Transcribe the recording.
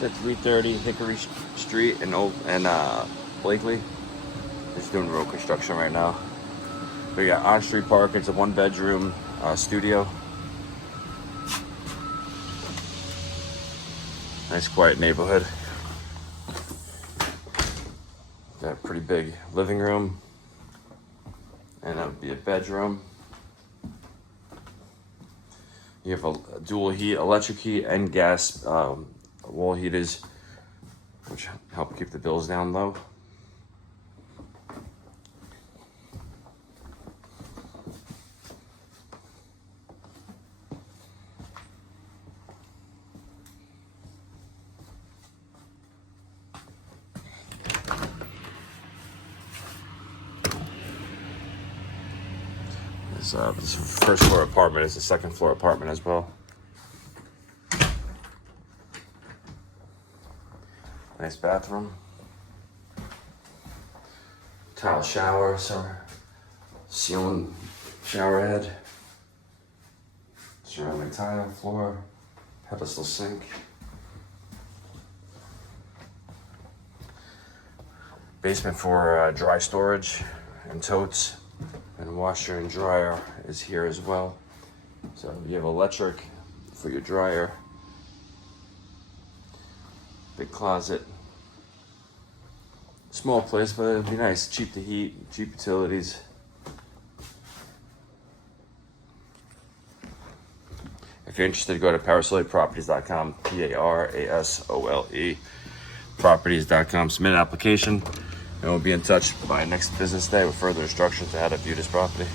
It's at 330 Hickory Street in Blakely. Just doing road construction right now. We got on-street park. It's a one-bedroom studio. Nice quiet neighborhood. Got a pretty big living room. And that would be a bedroom. You have a dual heat, electric heat, and gas wall heaters, which help keep the bills down low. This first floor apartment is the second floor apartment as well. Nice bathroom. Tile shower, ceiling shower head. Ceramic tile floor, pedestal sink. Basement for dry storage and totes. And washer and dryer is here as well. So you have electric for your dryer. Big closet. Small place, but it'd be nice. Cheap to heat, cheap utilities. If you're interested, go to parasoleproperties.com, P-A-R-A-S-O-L-E, properties.com. Submit an application, and we'll be in touch by next business day with further instructions on how to view this property.